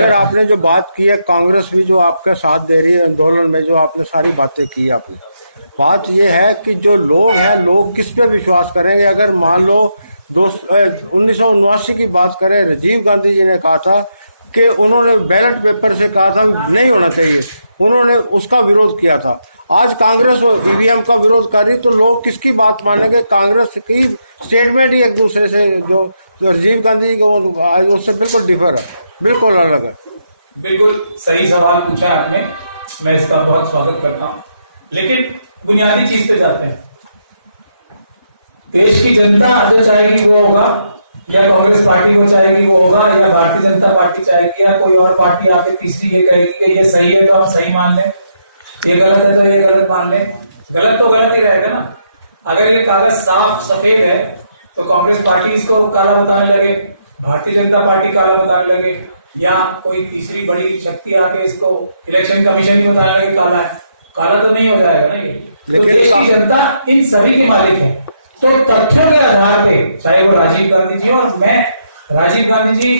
अगर आपने जो बात की है, कांग्रेस भी जो आपका साथ दे रही है आंदोलन में, जो आपने सारी बातें की आपने, बात यह है कि जो लोग हैं, लोग किस पे विश्वास करेंगे? अगर मान लो 1979 की बात करें, राजीव गांधी जी ने कहा था कि उन्होंने बैलेट पेपर से कहा था नहीं होना चाहिए, उन्होंने उसका विरोध किया था। आज कांग्रेस और ईवीएम का विरोध कर रही, तो लोग किसकी बात मानेंगे? कांग्रेस की स्टेटमेंट ही एक दूसरे से जो राजीव गांधी जी उससे बिल्कुल डिफर है, बिल्कुल अलग है। बिल्कुल सही सवाल पूछा आपने, मैं इसका बहुत स्वागत करता हूँ। लेकिन बुनियादी चीज पे जाते हैं। देश की जनता जो चाहेगी वो होगा, या कांग्रेस पार्टी वो चाहेगी वो होगा, या भारतीय जनता पार्टी चाहेगी, या कोई और पार्टी आके तीसरी ये कहेगी कि ये सही है तो हम सही मान लें, ये गलत है तो ये गलत मान लें। गलत तो गलत ही रहेगा ना। अगर ये कागज साफ सफेद है तो कांग्रेस पार्टी इसको काला बताने लगे, भारतीय जनता पार्टी काला बताने लगे, या कोई तीसरी बड़ी शक्ति आके इसको इलेक्शन कमीशन भी बताने लगे काला है। काला तो नहीं हो जाएगा ना ये। तो देश की जनता इन सभी की मालिक है। तो तथ्यों के आधार पे, चाहे वो राजीव गांधी जी और मैं, राजीव गांधी जी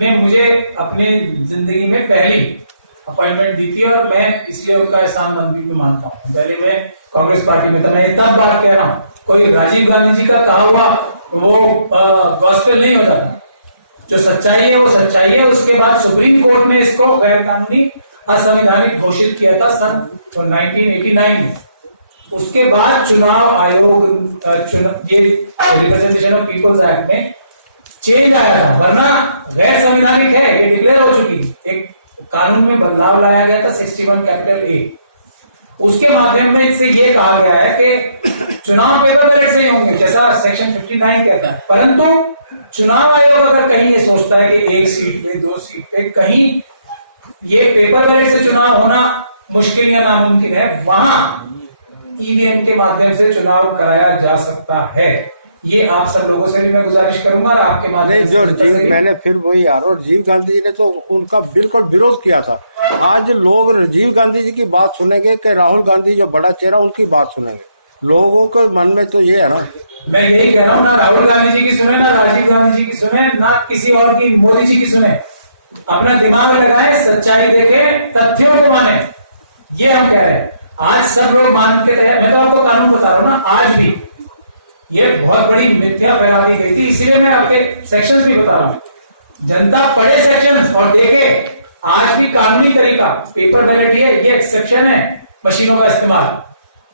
ने मुझे अपनी जिंदगी में पहली अपॉइंटमेंट दी थी और मैं इसलिए उनका एहसानमंद भी मानता हूँ। पहले मैं कांग्रेस पार्टी में था। मैं ये तब बात कह रहा हूँ, कोई राजीव गांधी जी का कहा हुआ वो गॉस्पेल नहीं हो जाता। जो सच्चाई है वो सच्चाई है। उसके बाद सुप्रीम कोर्ट ने इसको गैर कानूनी असंवैधानिक घोषित किया था सन 1989 में। उसके बाद चुनाव आयोग ये रिप्रेजेंटेशन ऑफ पीपल्स एक्ट में चेंज आया, वरना गैर संवैधानिक है, ये डिक्लेयर हो चुकी। एक कानून में बदलाव लाया गया था 61 कैपिटल ए। उसके माध्यम में इससे ये कहा गया है कि चुनाव पेपर बैलेट से ही होंगे, जैसा सेक्शन 59 कहता है। परंतु चुनाव आयोग अगर कहीं ये सोचता है कि एक सीट पे, दो सीट पे कहीं ये पेपर बैलेट से चुनाव होना मुश्किल या नामुमकिन है, वहां ईवीएम के माध्यम से चुनाव कराया जा सकता है। ये आप सब लोगों से भी मैं गुजारिश करूंगा और आपके माध्यम से। मैंने फिर वही राजीव गांधी जी ने तो उनका बिल्कुल विरोध किया था। आज लोग राजीव गांधी जी की बात सुनेंगे कि राहुल गांधी जो बड़ा चेहरा उनकी बात सुनेंगे? लोगों के मन में तो ये है ना। मैं यही कह रहा हूँ, ना राहुल गांधी जी की सुने, ना राजीव गांधी जी की सुने, ना किसी और की, मोदी जी की सुने। अपना दिमाग लगाए, सच्चाई देखे, तथ्यों को माने, ये हम कह रहे हैं। आज सब लोग मानते रहे। मैं तो आपको कानून बता रहा हूँ ना, आज भी ये बहुत बड़ी मिथ्या फैला दी गई थी, इसीलिए मैं आपके सेक्शन भी बता रहा हूँ। जनता पढ़े सेक्शन और देखे, आज भी कानूनी तरीका पेपर बैलेट ही है, ये एक्सेप्शन है मशीनों का इस्तेमाल,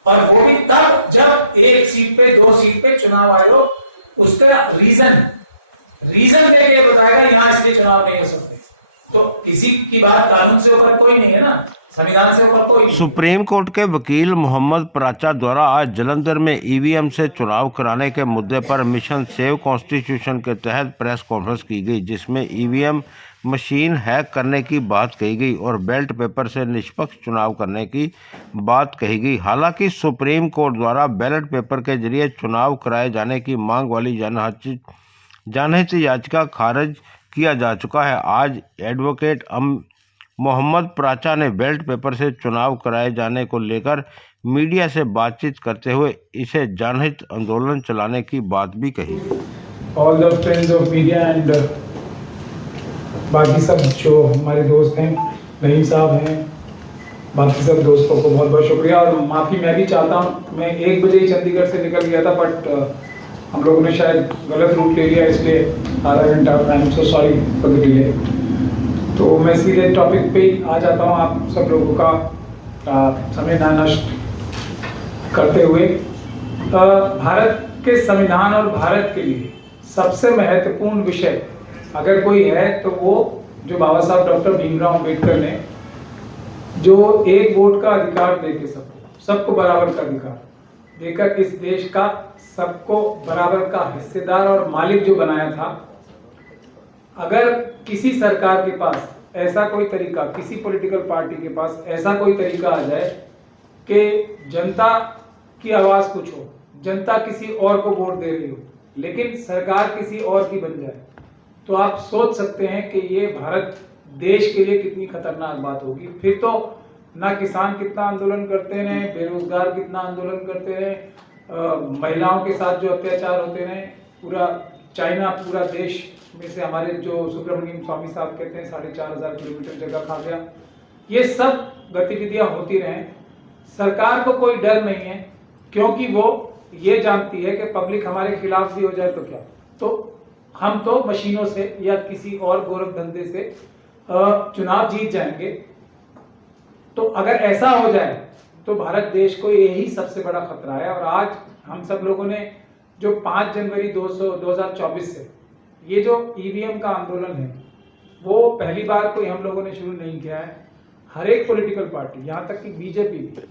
और वो भी तब जब एक सीट पे, दो सीट पे चुनाव आयोग उसका रीजन देके बताएगा यहाँ इसलिए चुनाव नहीं हो सकते। तो किसी की बात कानून से ऊपर कोई नहीं है ना, संविधान से ऊपर कोई। सुप्रीम कोर्ट के वकील मोहम्मद प्राचा द्वारा आज जालंधर में ईवीएम से चुनाव कराने के मुद्दे पर मिशन सेव कॉन्स्टिट्यूशन के तहत प्रेस कॉन्फ्रेंस की गई, जिसमें ईवीएम मशीन हैक करने की बात कही गई और बैलेट पेपर से निष्पक्ष चुनाव करने की बात कही गई। हालांकि सुप्रीम कोर्ट द्वारा बैलेट पेपर के जरिए चुनाव कराए जाने की मांग वाली जनहित याचिका खारिज किया जा चुका है। आज एडवोकेट मोहम्मद प्राचा ने बैलेट पेपर से चुनाव कराए जाने को लेकर मीडिया से बातचीत करते हुए इसे जनहित आंदोलन चलाने की बात भी कही। All the friends of media and बाकी सब जो हमारे दोस्त हैं, नईम साहब हैं, बाकी सब दोस्तों को बहुत बहुत शुक्रिया और माफ़ी मैं भी चाहता हूँ। मैं 1 बजे ही चंडीगढ़ से निकल गया था, बट हम लोगों ने शायद गलत रूट ले लिया, इसलिए आधा घंटा, I am so sorry for the delay. तो मैं सीधे टॉपिक पे ही आ जाता हूँ, आप सब लोगों का समय ना नष्ट करते हुए। भारत के संविधान और भारत के लिए सबसे महत्वपूर्ण विषय अगर कोई है तो वो जो बाबा साहब डॉक्टर भीमराव अंबेडकर ने जो एक वोट का अधिकार देके सबको बराबर का अधिकार देकर इस देश का सबको बराबर का हिस्सेदार और मालिक जो बनाया था, अगर किसी सरकार के पास ऐसा कोई तरीका, किसी पॉलिटिकल पार्टी के पास ऐसा कोई तरीका आ जाए कि जनता की आवाज़ कुछ हो, जनता किसी और को वोट दे रही हो लेकिन सरकार किसी और की बन जाए, तो आप सोच सकते हैं कि ये भारत देश के लिए कितनी खतरनाक बात होगी। फिर तो ना किसान कितना आंदोलन करते रहे, बेरोजगार कितना आंदोलन करते रहे, महिलाओं के साथ जो अत्याचार होते रहे, पूरा चाइना पूरा देश में से हमारे जो सुब्रमण्यम स्वामी साहब कहते हैं 4,500 किलोमीटर जगह खा गया। ये सब गतिविधियां होती रहें, सरकार को कोई डर नहीं है, क्योंकि वो ये जानती है कि पब्लिक हमारे खिलाफ भी हो जाए तो क्या, तो हम तो मशीनों से या किसी और गोरख धंधे से चुनाव जीत जाएंगे। तो अगर ऐसा हो जाए तो भारत देश को यही सबसे बड़ा खतरा है। और आज हम सब लोगों ने जो 5 जनवरी 2024 से ये जो ईवीएम का आंदोलन है वो पहली बार कोई हम लोगों ने शुरू नहीं किया है। हर एक पॉलिटिकल पार्टी, यहाँ तक कि बीजेपी भी,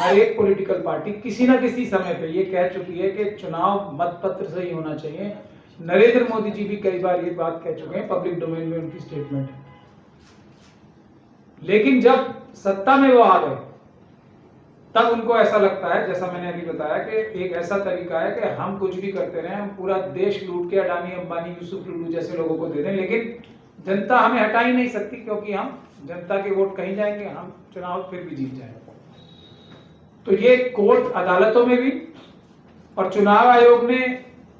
हर एक पॉलिटिकल पार्टी किसी ना किसी समय पे ये कह चुकी है कि चुनाव मतपत्र से ही होना चाहिए। नरेंद्र मोदी जी भी कई बार ये बात कह चुके हैं, पब्लिक डोमेन में उनकी स्टेटमेंट है। लेकिन जब सत्ता में वो आ गए तब उनको ऐसा लगता है, जैसा मैंने अभी बताया, कि एक ऐसा तरीका है कि हम कुछ भी करते रहे, हम पूरा देश लूट के अडानी अंबानी यूसुफ लुल्लू जैसे लोगों को दे दें, लेकिन जनता हमें हटा ही नहीं सकती, क्योंकि हम जनता के वोट कहीं जाएंगे, हम चुनाव फिर भी जीत जाएंगे। तो ये कोर्ट अदालतों में भी, और चुनाव आयोग ने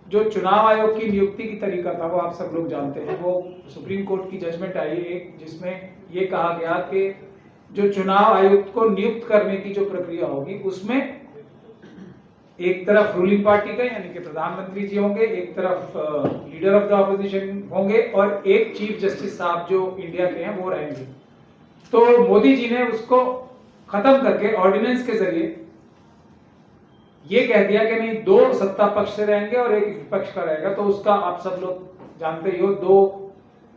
जो चुनाव आयोग की नियुक्ति की तरीका था वो आप सब लोग जानते हैं। वो सुप्रीम कोर्ट की जजमेंट आई एक, जिसमें ये कहा गया कि जो चुनाव आयुक्त को नियुक्त करने की जो प्रक्रिया होगी उसमें एक तरफ रूलिंग पार्टी का यानी कि प्रधानमंत्री जी होंगे, एक तरफ लीडर ऑफ द ऑपोजिशन होंगे, और एक चीफ जस्टिस साहब जो इंडिया के हैं वो रहेंगे। तो मोदी जी ने उसको खत्म करके ऑर्डिनेंस के जरिए ये कह दिया कि नहीं, 2 सत्ता पक्ष से रहेंगे और 1 विपक्ष का रहेगा। तो उसका आप सब लोग जानते ही हो, 2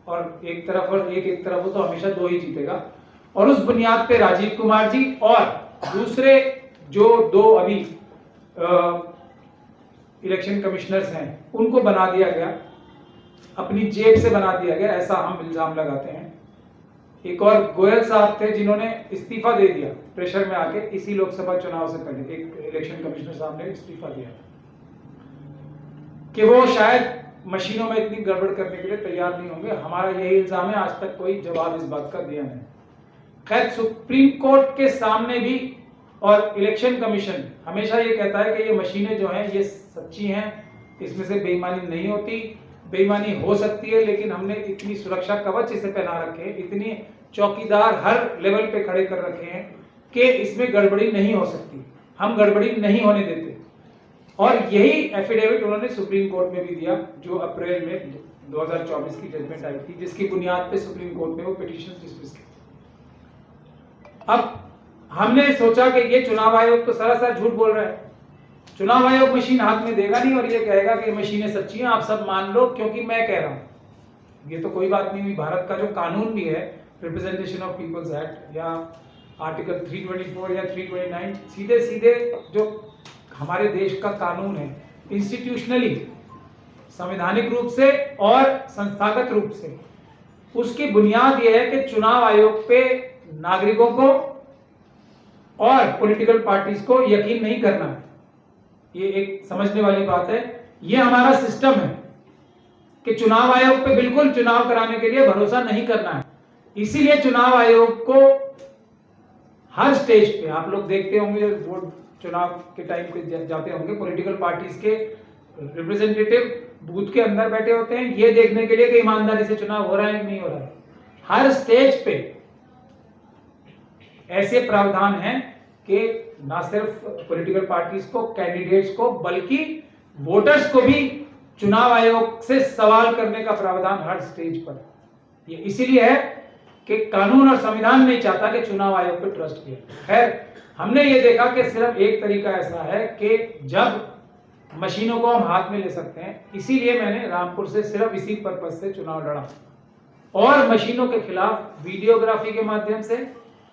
और एक तरफ और एक तरफ हो तो हमेशा 2 ही जीतेगा। और उस बुनियाद पे राजीव कुमार जी और दूसरे जो 2 अभी इलेक्शन कमिश्नर्स हैं उनको बना दिया गया, अपनी जेब से बना दिया गया, ऐसा हम इल्जाम लगाते हैं। एक और गोयल साहब थे जिन्होंने इस्तीफा दे दिया प्रेशर में आके, इसी लोकसभा चुनाव से पहले एक इलेक्शन कमिश्नर साहब ने इस्तीफा दिया कि वो शायद मशीनों में इतनी गड़बड़ करने के लिए तैयार नहीं होंगे। हमारा यही इल्जाम है, आज तक कोई जवाब इस बात का दिया नहीं। खैर, सुप्रीम कोर्ट के सामने भी और इलेक्शन कमीशन हमेशा ये कहता है कि ये मशीनें जो हैं ये सच्ची हैं, इसमें से बेईमानी नहीं होती। बेईमानी हो सकती है, लेकिन हमने इतनी सुरक्षा कवच इसे पहना रखे हैं, इतनी चौकीदार हर लेवल पे खड़े कर रखे हैं कि इसमें गड़बड़ी नहीं हो सकती, हम गड़बड़ी नहीं होने देते। और यही एफिडेविट उन्होंने सुप्रीम कोर्ट में भी दिया, जो अप्रैल में 2024 की जजमेंट आई थी, जिसकी बुनियाद पे सुप्रीम कोर्ट में वो पिटीशन डिसमिस की। अब हमने सोचा कि ये चुनाव आयोग तो सरासर झूठ बोल रहा है, चुनाव आयोग मशीन हाथ में देगा नहीं और ये कहेगा कि मशीनें सच्ची हैं, आप सब मान लो क्योंकि मैं कह रहा हूं। ये तो कोई बात नहीं हुई। भारत का जो कानून भी है, रिप्रेजेंटेशन ऑफ पीपल्स एक्ट या आर्टिकल 324 या 329, सीधे सीधे जो हमारे देश का कानून है, इंस्टीट्यूशनली संवैधानिक रूप से और संस्थागत रूप से, उसकी बुनियाद यह है कि चुनाव आयोग पे नागरिकों को और पॉलिटिकल पार्टीज को यकीन नहीं करना है। ये एक समझने वाली बात है। ये हमारा सिस्टम है कि चुनाव आयोग पे बिल्कुल चुनाव कराने के लिए भरोसा नहीं करना है। इसीलिए चुनाव आयोग को हर स्टेज पे, आप लोग देखते होंगे वोट चुनाव के टाइम पे जाते होंगे, पॉलिटिकल पार्टीज के रिप्रेजेंटेटिव बूथ के अंदर बैठे होते हैं ये देखने के लिए कि ईमानदारी से चुनाव हो रहा है कि नहीं हो रहा है। हर स्टेज पे ऐसे प्रावधान हैं कि ना सिर्फ पॉलिटिकल पार्टीज को, कैंडिडेट्स को, बल्कि वोटर्स को भी चुनाव आयोग से सवाल करने का प्रावधान हर स्टेज पर। ये इसीलिए है कि कानून और संविधान नहीं चाहता कि चुनाव आयोग पर ट्रस्ट किया। खैर, हमने ये देखा कि सिर्फ एक तरीका ऐसा है कि जब मशीनों को हम हाथ में ले सकते हैं, इसीलिए मैंने रामपुर से सिर्फ इसी पर्पज से चुनाव लड़ा। और मशीनों के खिलाफ वीडियोग्राफी के माध्यम से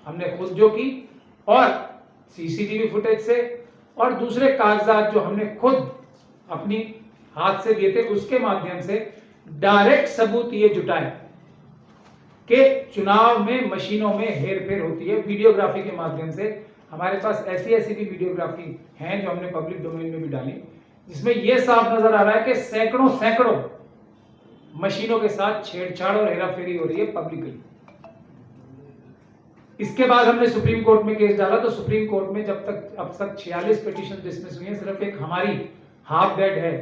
हमने खुद जो की, और सीसीटीवी फुटेज से, और दूसरे कागजात जो हमने खुद अपनी हाथ से दिए थे उसके माध्यम से डायरेक्ट सबूत ये जुटाए कि चुनाव में मशीनों में हेरफेर होती है वीडियोग्राफी के माध्यम से। हमारे पास ऐसी भी वीडियोग्राफी हैं जो हमने पब्लिक डोमेन में भी डाली, जिसमें यह साफ नजर आ रहा है कि सैकड़ों मशीनों के साथ छेड़छाड़ और हेराफेरी हो रही है पब्लिकली। इसके बाद हमने सुप्रीम कोर्ट में केस डाला, तो सुप्रीम कोर्ट में अब तक 46 पिटीशन डिसमिस हुई है। सिर्फ एक हमारी हाफ डेड है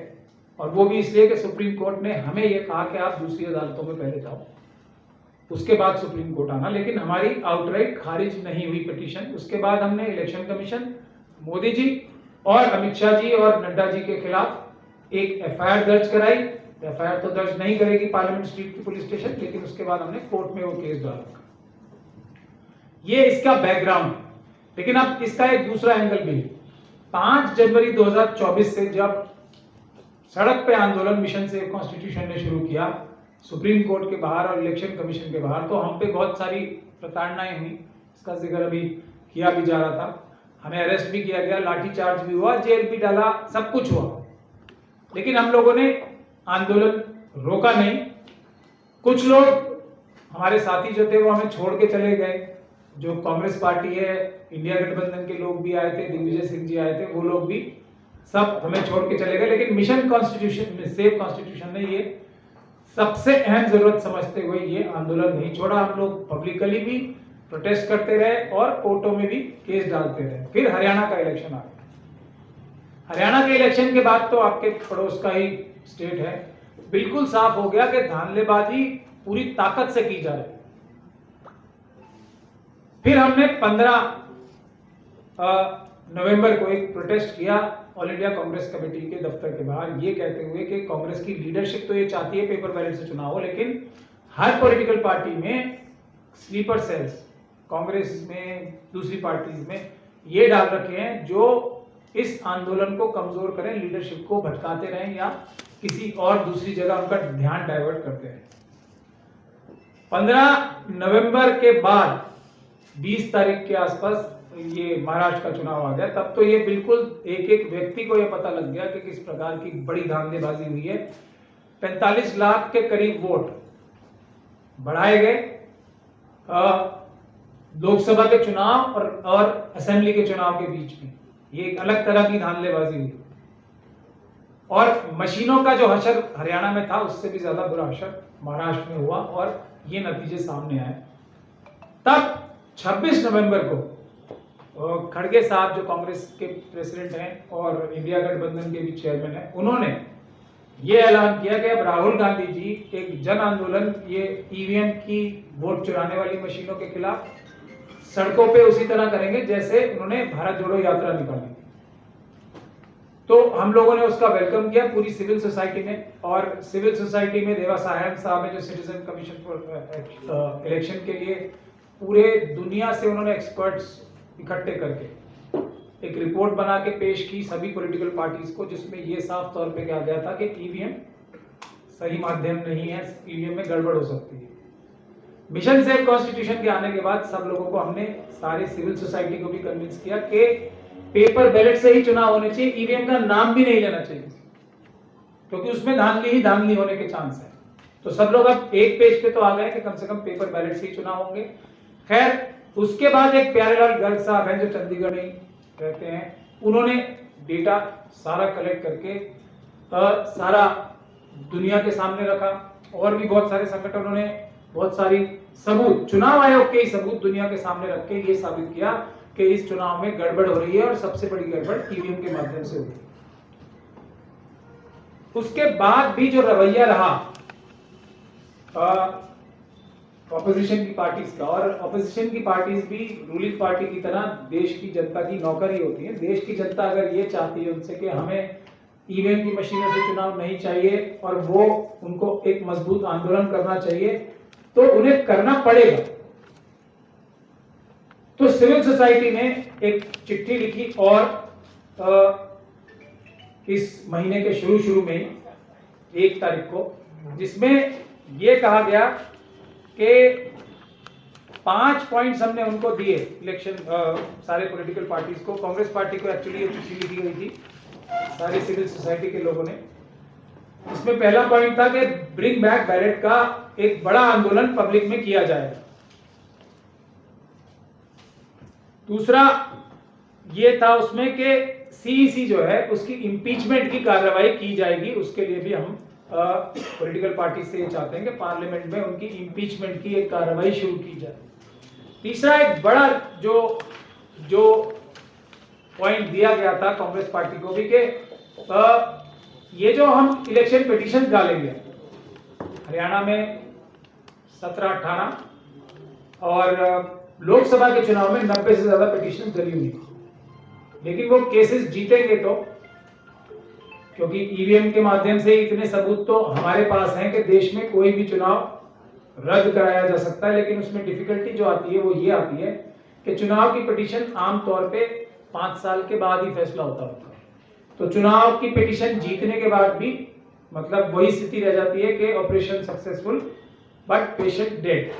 और वो भी इसलिए कि सुप्रीम कोर्ट ने हमें ये कहा कि आप दूसरी अदालतों में पहले जाओ, उसके बाद सुप्रीम कोर्ट आना, लेकिन हमारी आउटराइट खारिज नहीं हुई पिटीशन। उसके बाद हमने इलेक्शन कमीशन, मोदी जी और अमित शाह जी और नड्डा जी के खिलाफ एक एफआईआर दर्ज कराई। एफआईआर तो दर्ज नहीं करेगी पार्लियामेंट स्ट्रीट की पुलिस स्टेशन, लेकिन उसके बाद हमने कोर्ट में वो केस डाला। ये इसका बैकग्राउंड है। लेकिन अब इसका एक दूसरा एंगल भी है। 5 जनवरी 2024 से जब सड़क पे आंदोलन मिशन सेव कॉन्स्टिट्यूशन ने शुरू किया सुप्रीम कोर्ट के बाहर और इलेक्शन कमीशन के बाहर, तो हम पे बहुत सारी प्रताड़नाएं हुई। इसका जिक्र अभी किया भी जा रहा था। हमें अरेस्ट भी किया गया, लाठी चार्ज भी हुआ, जेल भी डाला, सब कुछ हुआ, लेकिन हम लोगों ने आंदोलन रोका नहीं। कुछ लोग हमारे साथी जो थे वो हमें छोड़ के चले गए। जो कांग्रेस पार्टी है, इंडिया गठबंधन के लोग भी आए थे, दिग्विजय सिंह जी आए थे, वो लोग भी सब हमें छोड़ के चले गए। लेकिन मिशन कॉन्स्टिट्यूशन, सेव कॉन्स्टिट्यूशन ने ये सबसे अहम जरूरत समझते हुए ये आंदोलन नहीं छोड़ा। हम लोग पब्लिकली भी प्रोटेस्ट करते रहे और कोर्टों में भी केस डालते रहे। फिर हरियाणा का इलेक्शन आ गया। हरियाणा के इलेक्शन के बाद तो आपके पड़ोस का ही स्टेट है, बिल्कुल साफ हो गया कि धांधलेबाजी पूरी ताकत से की जा रही है। फिर हमने 15 नवंबर को एक प्रोटेस्ट किया ऑल इंडिया कांग्रेस कमेटी के दफ्तर के बाहर, ये कहते हुए कि कांग्रेस की लीडरशिप तो ये चाहती है पेपर बैलेट से चुनाव हो, लेकिन हर पॉलिटिकल पार्टी में स्लीपर सेल्स, कांग्रेस में, दूसरी पार्टीज में ये डाल रखे हैं जो इस आंदोलन को कमजोर करें, लीडरशिप को भटकाते रहें या किसी और दूसरी जगह उनका ध्यान डाइवर्ट करते रहें। 15 नवंबर के बाद 20 तारीख के आसपास ये महाराष्ट्र का चुनाव आ गया। तब तो ये बिल्कुल एक एक व्यक्ति को ये पता लग गया कि किस प्रकार की बड़ी धांधलेबाजी हुई है। 45 लाख के करीब वोट बढ़ाए गए लोकसभा के चुनाव और असेंबली के चुनाव के बीच में। ये एक अलग तरह की धांधलेबाजी हुई और मशीनों का जो हशर हरियाणा में था उससे भी ज्यादा बुरा हशर महाराष्ट्र में हुआ और ये नतीजे सामने आए। तब 26 नवंबर को खड़गे साहब जो कांग्रेस के प्रेसिडेंट हैं और इंडिया गठबंधन के भी चेयरमैन हैं, उन्होंने ये ऐलान किया कि अब राहुल गांधी जी एक जन आंदोलन ये ईवीएम की वोट चुराने वाली मशीनों के खिलाफ सड़कों पे उसी तरह करेंगे जैसे उन्होंने भारत जोड़ो यात्रा निकाली। तो हम लोगों ने उसका वेलकम किया, पूरी सिविल सोसाइटी ने। और सिविल सोसाइटी में देवा साहब साहब है जो सिटीजन कमीशन फॉर इलेक्शन के लिए पूरे दुनिया से उन्होंने एक्सपर्ट्स इकट्ठे करके एक रिपोर्ट बना के पेश की सभी पॉलिटिकल पार्टीज को, जिसमें ये साफ तौर पे कहा गया था कि ईवीएम सही माध्यम नहीं है, ईवीएम में गड़बड़ हो सकती है। मिशन सेव कॉन्स्टिट्यूशन के आने के बाद सब लोगों को हमने, सारे सिविल सोसाइटी को भी कन्विंस किया कि पेपर बैलेट से ही चुनाव होने चाहिए, ईवीएम का नाम भी नहीं लेना चाहिए, क्योंकि उसमें धांधली ही धांधली होने के चांस है। तो सब लोग अब एक पेज पे तो आ गए कि कम से कम पेपर बैलेट से ही चुनाव होंगे। खैर, उसके बाद एक प्यारेलाल गर्ग साहब हैं जो चंडीगढ़ में रहते हैं, उन्होंने डेटा सारा कलेक्ट करके सारा दुनिया के सामने रखा और भी बहुत सारे संगठनों ने बहुत सारी सबूत, चुनाव आयोग के ही सबूत दुनिया के सामने रख के ये साबित किया कि इस चुनाव में गड़बड़ हो रही है और सबसे बड़ी गड़बड़ ईवीएम के माध्यम से हुई। उसके बाद भी जो रवैया रहा ऑपोजिशन की पार्टीज का, और ऑपोजिशन की पार्टीज भी रूलिंग पार्टी की तरह देश की जनता की नौकर ही होती है। देश की जनता अगर ये चाहती है उनसे कि हमें ईवीएम की मशीनों से चुनाव नहीं चाहिए और वो उनको एक मजबूत आंदोलन करना चाहिए, तो उन्हें करना पड़ेगा। तो सिविल सोसाइटी ने एक चिट्ठी लिखी और इस महीने के शुरू में 1 तारीख को, जिसमें यह कहा गया कि 5 पॉइंट्स हमने उनको दिए इलेक्शन सारे पॉलिटिकल पार्टीज को। कांग्रेस पार्टी को एक्चुअली ये चिट्ठी लिखी गई थी सारी सिविल सोसाइटी के लोगों ने। इसमें पहला पॉइंट था कि ब्रिंग बैक बैलेट का एक बड़ा आंदोलन पब्लिक में किया जाएगा। दूसरा ये था उसमें कि सीईसी जो है उसकी इंपीचमेंट की कार्रवाई की जाएगी, उसके लिए भी हम पॉलिटिकल पार्टी से ये चाहते हैं कि पार्लियामेंट में उनकी इंपीचमेंट की एक कार्रवाई शुरू की जाए। तीसरा एक बड़ा जो पॉइंट दिया गया था कांग्रेस पार्टी को भी कि ये जो हम इलेक्शन पिटीशन डालेंगे हरियाणा में 17-18 और लोकसभा के चुनाव में 90 से ज्यादा पिटीशन डली हुई, लेकिन वो केसेस जीतेंगे तो, क्योंकि ईवीएम के माध्यम से इतने सबूत तो हमारे पास हैं कि देश में कोई भी चुनाव रद्द कराया जा सकता है। लेकिन उसमें डिफिकल्टी जो आती है वो ये आती है कि चुनाव की पिटीशन आमतौर पे 5 साल के बाद ही फैसला होता है। तो चुनाव की पिटीशन जीतने के बाद भी मतलब वही स्थिति रह जाती है कि operation successful but patient dead.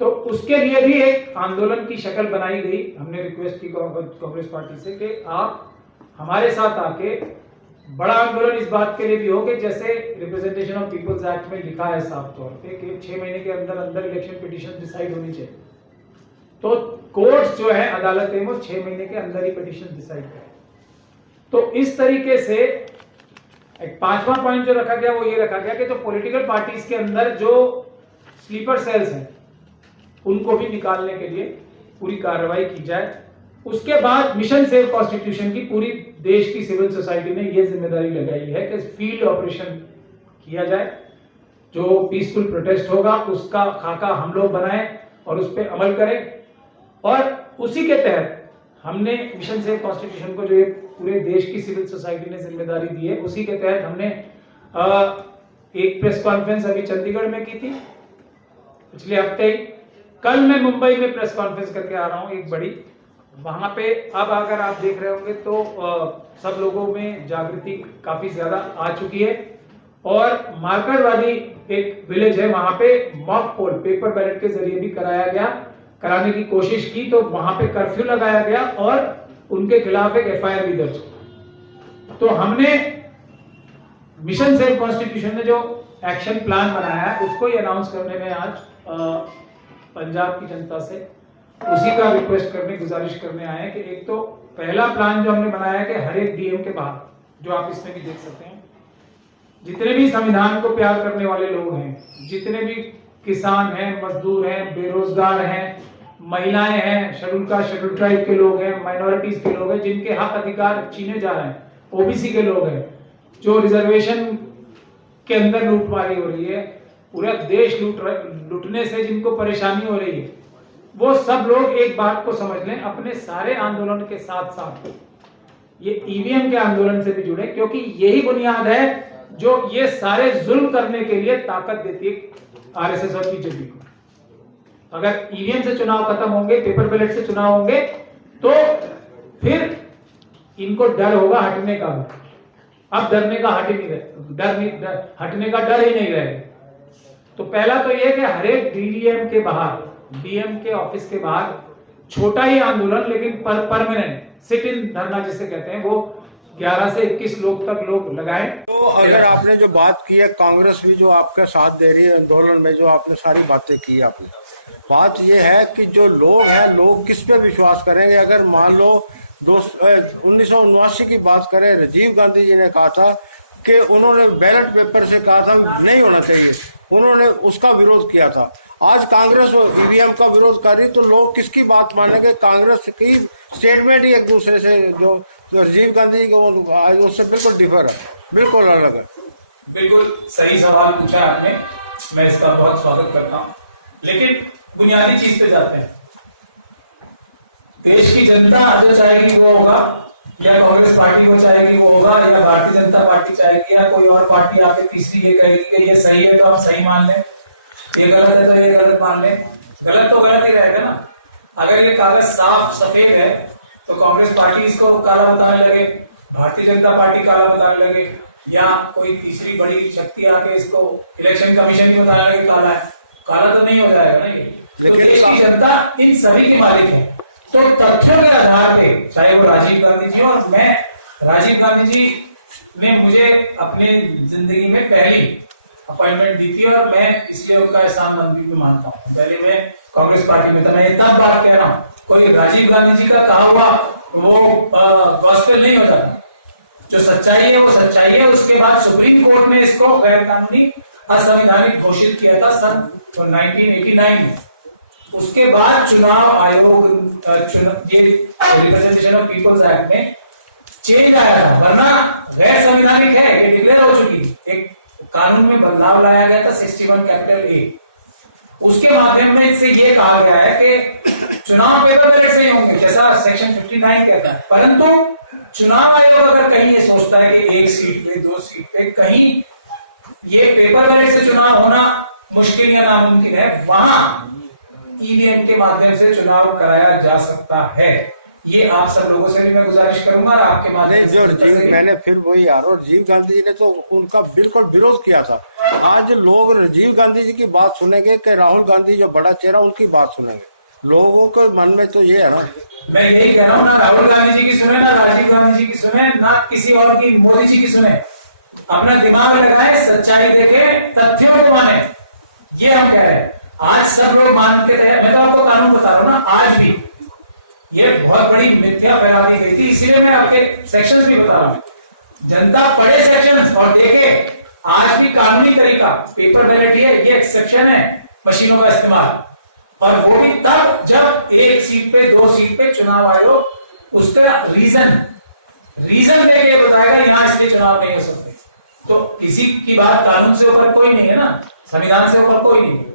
तो उसके लिए भी एक आंदोलन की शक्ल बनाई गई। हमने रिक्वेस्ट की कांग्रेस पार्टी से कि आप हमारे साथ आके बड़ा आंदोलन इस बात के लिए भी हो कि जैसे रिप्रेजेंटेशन ऑफ पीपल्स एक्ट में लिखा है साफ तौर पे कि 6 महीने के अंदर अंदर इलेक्शन पिटीशन डिसाइड होनी चाहिए, तो कोर्ट्स जो है अदालतें वो 6 महीने के अंदर ही पिटीशन डिसाइड करें। तो इस तरीके से एक 5वां पॉइंट जो रखा गया वो ये रखा गया कि जो पॉलिटिकल पार्टीज के अंदर जो स्लीपर सेल्स हैं उनको भी निकालने के लिए पूरी कार्रवाई की जाए। उसके बाद मिशन सेव कॉन्स्टिट्यूशन की पूरी देश की सिविल सोसाइटी ने ये जिम्मेदारी लगाई है कि फील्ड ऑपरेशन किया जाए। जो पीसफुल प्रोटेस्ट होगा उसका खाका हम लोग बनाएं और उस पर अमल करें। और उसी के तहत हमने मिशन सेव कॉन्स्टिट्यूशन को जो ये पूरे देश की सिविल सोसाइटी ने जिम्मेदारी दी है, उसी के तहत हमने एक प्रेस कॉन्फ्रेंस अभी चंडीगढ़ में की थी पिछले हफ्ते ही। कल मैं मुंबई में प्रेस कॉन्फ्रेंस करके आ रहा हूं एक बड़ी, वहां पे अब अगर आप देख रहे होंगे तो सब लोगों में जागृति काफी ज्यादा आ चुकी है। और मार्करवादी एक विलेज है, वहां पे मॉक पोल पेपर बैलेट के जरिए भी कराने की कोशिश की, तो वहां पे कर्फ्यू लगाया गया और उनके खिलाफ एक एफआईआर भी दर्ज। तो हमने मिशन सेव कॉन्स्टिट्यूशन ने जो एक्शन प्लान बनाया है उसको ही अनाउंस करने में आज पंजाब की जनता से उसी का रिक्वेस्ट करने गुजारिश करने आए हैं कि एक तो पहला प्लान जो हमने बनाया है कि हर एक डीएम के बाहर, जो आप इसमें भी देख सकते हैं, जितने भी संविधान को प्यार करने वाले लोग हैं, जितने भी किसान हैं, मजदूर हैं, बेरोजगार हैं, महिलाएं हैं, शेड्यूल ट्राइब के लोग हैं, माइनॉरिटीज के लोग हैं जिनके हक अधिकार छीने जा रहे हैं, ओबीसी के लोग हैं, जो रिजर्वेशन के अंदर लूटमारी हो रही है, पूरा देश लूटने से जिनको परेशानी हो रही है, वो सब लोग एक बात को समझ लें, अपने सारे आंदोलन के साथ साथ ये ईवीएम के आंदोलन से भी जुड़े, क्योंकि यही बुनियाद है जो ये सारे जुल्म करने के लिए ताकत देती है आरएसएस और बीजेपी को। अगर ईवीएम से चुनाव खत्म होंगे, पेपर बैलेट से चुनाव होंगे, तो फिर इनको डर होगा हटने का। अब डरने का हटने का डर ही नहीं रहेगा। तो पहला तो ये कि हर एक डीडीएम के बाहर, डीएम के ऑफिस के बाहर छोटा ही आंदोलन, लेकिन परमानेंट सिट इन धरना जिसे कहते हैं, वो 11 से 21 लोग तक लोग लगाएं। तो अगर आपने जो बात की है, कांग्रेस भी जो आपका साथ दे रही है आंदोलन में, जो आपने सारी बातें की, आपने बात ये है कि जो लोग हैं, लोग किस पे विश्वास करेंगे? अगर मान लो 1979 की बात करें, राजीव गांधी जी ने कहा था कि उन्होंने बैलेट पेपर से कहा था नहीं होना चाहिए, उन्होंने उसका विरोध किया था। आज कांग्रेस ईवीएम का विरोध कर रही, तो लोग किसकी बात मानेंगे? कांग्रेस की स्टेटमेंट ही एक दूसरे से जो राजीव गांधी को उससे बिल्कुल डिफर है, बिल्कुल अलग है। बिल्कुल सही सवाल पूछा आपने, मैं इसका बहुत स्वागत करता हूँ। लेकिन बुनियादी चीज पे जाते हैं। देश की जनता जो चाहेगी वो होगा, या कांग्रेस पार्टी वो चाहेगी वो होगा, या भारतीय जनता पार्टी चाहेगी, या कोई और पार्टी आके तीसरी ये कहेगी कि ये सही है तो हम सही मान लें, ये गलत है तो ये गलत मान लें। गलत तो गलत ही रहेगा ना। अगर ये कागज साफ सफेद है तो कांग्रेस पार्टी इसको काला बताने लगे, भारतीय जनता पार्टी काला बताने लगे, या कोई तीसरी बड़ी शक्ति आके इसको इलेक्शन कमीशन भी बताने लगे काला है। काला तो नहीं हो जाएगा ना ये। तो देश की जनता इन सभी की मालिक है। तो तथ्यों के आधार पे, चाहे वो राजीव गांधी जी हो, और मैं राजीव गांधी जी ने मुझे अपने जिंदगी में पहली अपॉइंटमेंट दी थी और मैं इसलिए उनका एहसानमंद भी मानता हूँ। पहले मैं कांग्रेस पार्टी में था। मैं ये तब बात कह रहा हूँ, कोई राजीव गांधी जी का कहा हुआ वो गॉस्पेल नहीं हो जाता। जो सच्चाई है वो सच्चाई है। उसके बाद सुप्रीम कोर्ट ने इसको गैर कानूनी असंवैधानिक घोषित किया था सन 1989 में। उसके बाद चुनाव आयोग ये रिप्रेजेंटेशन ऑफ पीपल्स एक्ट में चेंज आया था, वरना गैर संवैधानिक है, ये डिक्लेयर हो चुकी। एक कानून में बदलाव लाया गया था 61 कैपिटल ए, उसके माध्यम में से ये कहा गया है कि चुनाव पेपर बैलेट से ही होंगे, जैसा सेक्शन 59 कहता है। परंतु चुनाव आयोग अगर कहीं ये सोचता है कि एक सीट पे, 2 सीट पे कहीं ये पेपर बैलेट से चुनाव होना मुश्किल या नामुमकिन है, वहां ईवीएम के माध्यम से चुनाव कराया जा सकता है। ये आप सब लोगों से भी मैं गुजारिश करूंगा और आपके माध्यम से मैंने फिर वही यार, राजीव गांधी जी ने तो उनका बिल्कुल विरोध किया था। आज लोग राजीव गांधी जी की बात सुनेंगे कि राहुल गांधी जो बड़ा चेहरा उनकी बात सुनेंगे? लोगों के मन में तो ये है ना। मैं यही कह रहा हूँ, ना राहुल गांधी जी की सुने, ना राजीव गांधी जी की सुने, ना किसी और की, मोदी जी की सुने। अपना दिमाग लगाए, सच्चाई देखे, तथ्यों को माने, ये हम कह रहे हैं। आज सब लोग मानते थे, मैं तो आपको कानून बता रहा हूँ ना, आज भी ये बहुत बड़ी मिथ्या फैला दी गई थी, इसीलिए मैं आपके सेक्शंस भी बता रहा हूँ। जनता पढ़े सेक्शंस और देखे, आज भी कानूनी तरीका पेपर बैलेट ही है, ये एक्सेप्शन है मशीनों का इस्तेमाल, और वो भी तब जब 1 सीट पे, 2 सीट पे चुनाव आयोग उसका रीजन देके बताएगा यहाँ इसलिए चुनाव नहीं हो सकते। तो किसी की बात कानून से ऊपर कोई नहीं है ना, संविधान से ऊपर कोई नहीं है।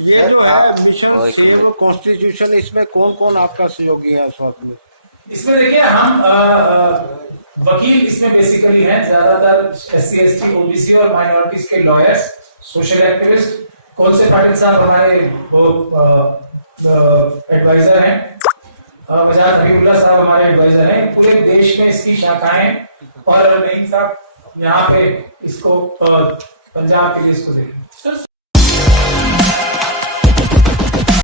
ये जो है मिशन सेव कॉन्स्टिट्यूशन, इसमें कौन कौन आपका सहयोगी है इस वक्त में? इसमें देखिए, हम वकील इसमें बेसिकली हैं, ज्यादातर SC ST OBC और माइनॉरिटीज के लॉयर्स, सोशल एक्टिविस्ट। कौन से पाटिल साहब हमारे एडवाइजर हैं, बजाज हबीबुल्लाह साहब हमारे एडवाइजर हैं। पूरे देश में इसकी शाखाएं, और नईम साहब यहाँ पे इसको पंजाब के लिए इसको देखें।